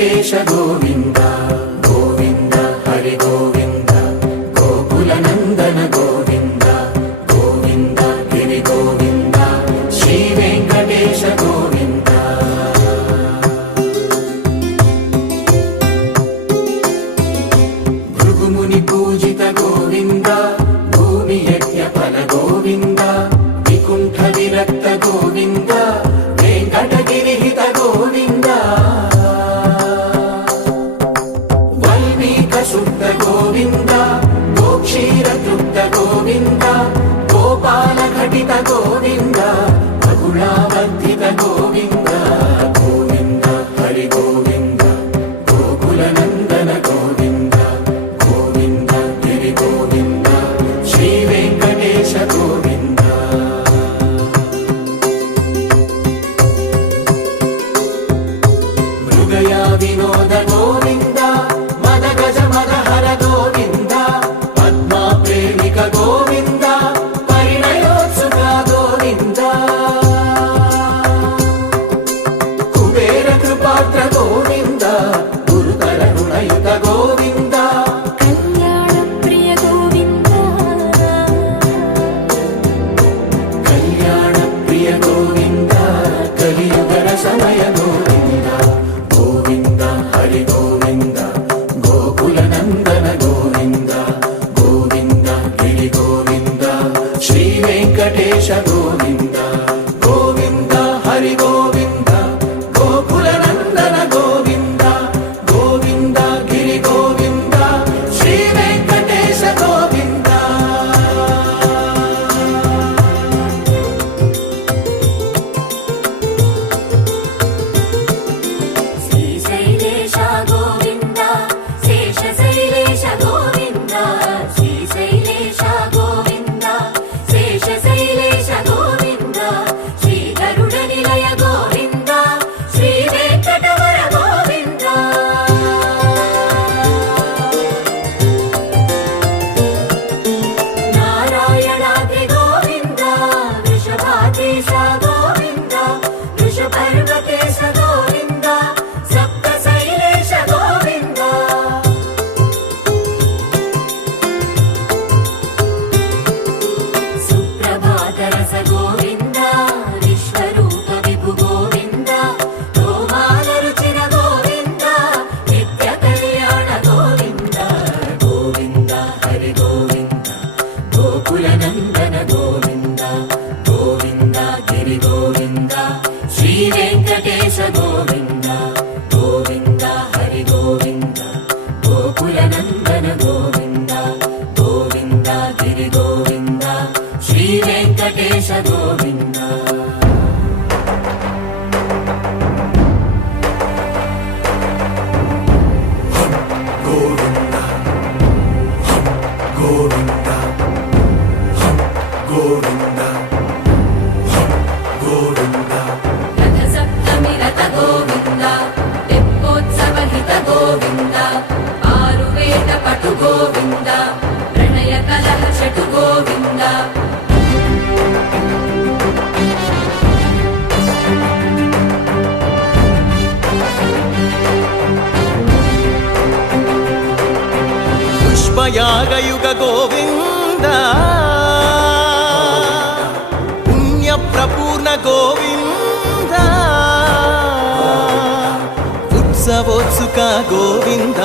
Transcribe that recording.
వెంకటేశ గోవింద గోవింద హరి గోవింద గోకుల నందన గోవింద గోవింద గిరి గోవింద శ్రీ వెంకటేశ గోవింద భృగుముని పూజిత గోవింద భూమి యజ్ఞ ఫల గోవింద వికుంఠ విరక్త గోవింద వెంకటగిరిహిత గోవింద వల్మీక శుద్ధ గోవింద గోక్షీర తృప్త గోవింద గోపాల ఘటిత గోవింద బహుళావర్ధిత గోవింద గోవింద హరి గోవింద గోకుల నందన గోవింద గోవింద గిరి గోవింద శ్రీ వెంకటేశ గోవింద మృగయా వినోద గోవింద మద గజ మద హర గోవింద పద్మా ప్రేమిక గోవింద పరిణయోత్సుక గోవింద కుబేర కృపాత్ర గోవింద గురుతర రుణయుత గోవింద కళ్యాణ ప్రియ గోవింద కళ్యాణ ప్రియ గోవింద కలియుగ రసమయ గోవింద గోవింద హరి గోవింద గోకుల నందన గోవింద గోవింద గిరి గోవింద శ్రీ వెంకటేశ గోవింద గోవింద హరి గోవింద గోకుల నందన గోవింద గోవింద గిరి గోవింద శ్రీ వెంకటేశ గోవింద శ్రీశైలేశ గోవింద శేషశైలేశ గోవింద శ్రీశైలేశ గోవింద శేషశైలేశ గోవింద శ్రీ గరుడ నిలయ గోవింద శ్రీ వెంకటవర గోవింద నారాయణాద్రి గోవింద వృషభాదేశ గోవింద వృషపర్వతేశ గోవింద సప్తశైలేశ గోవింద సుప్రభాతరస గోవింద విశ్వరూప విభు గోవింద గోమాల రుచిర గోవింద నిత్య కళ్యాణ గోవింద గోవింద హరి గోవింద గోకుల నందన గోవింద గోవింద గిరి గోవింద శ్రీ వెంకటేశ గోవింద గోవింద హరి గోవింద గోకుల నందన గోవింద గోవింద గిరి గోవింద శ్రీ వెంకటేశ గోవింద గోవింద గోవింద గోవింద గోవింద రథ సప్తమి రథ గోవింద తెప్పోత్సవ హిత గోవింద ఆరువేద పటు గోవింద ప్రణయ కలహ షటు గోవింద పుష్పయాగయుగ గోవింద పుణ్య ప్రపూర్ణ గోవింద ఉత్సవోత్సుక గోవింద